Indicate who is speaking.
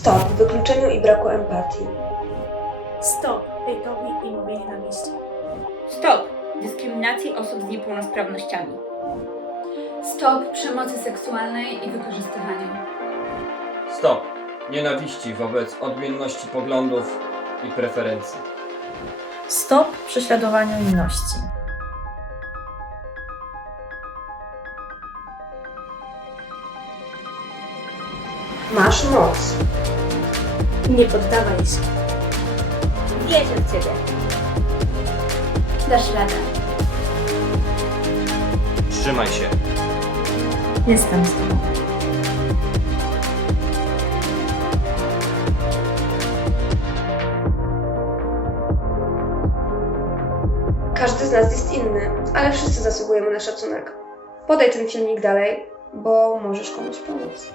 Speaker 1: Stop wykluczeniu i braku empatii.
Speaker 2: Stop hejtowi i mówieniu nienawiści.
Speaker 3: Stop dyskryminacji osób z niepełnosprawnościami.
Speaker 4: Stop przemocy seksualnej i wykorzystywaniu.
Speaker 5: Stop nienawiści wobec odmienności poglądów i preferencji.
Speaker 2: Stop prześladowaniu inności.
Speaker 1: Masz moc.
Speaker 2: Nie poddawaj się.
Speaker 3: Wierzę w Ciebie.
Speaker 4: Dasz radę.
Speaker 5: Trzymaj się.
Speaker 2: Jestem z tobą.
Speaker 1: Każdy z nas jest inny, ale wszyscy zasługujemy na szacunek. Podaj ten filmik dalej, bo możesz komuś pomóc.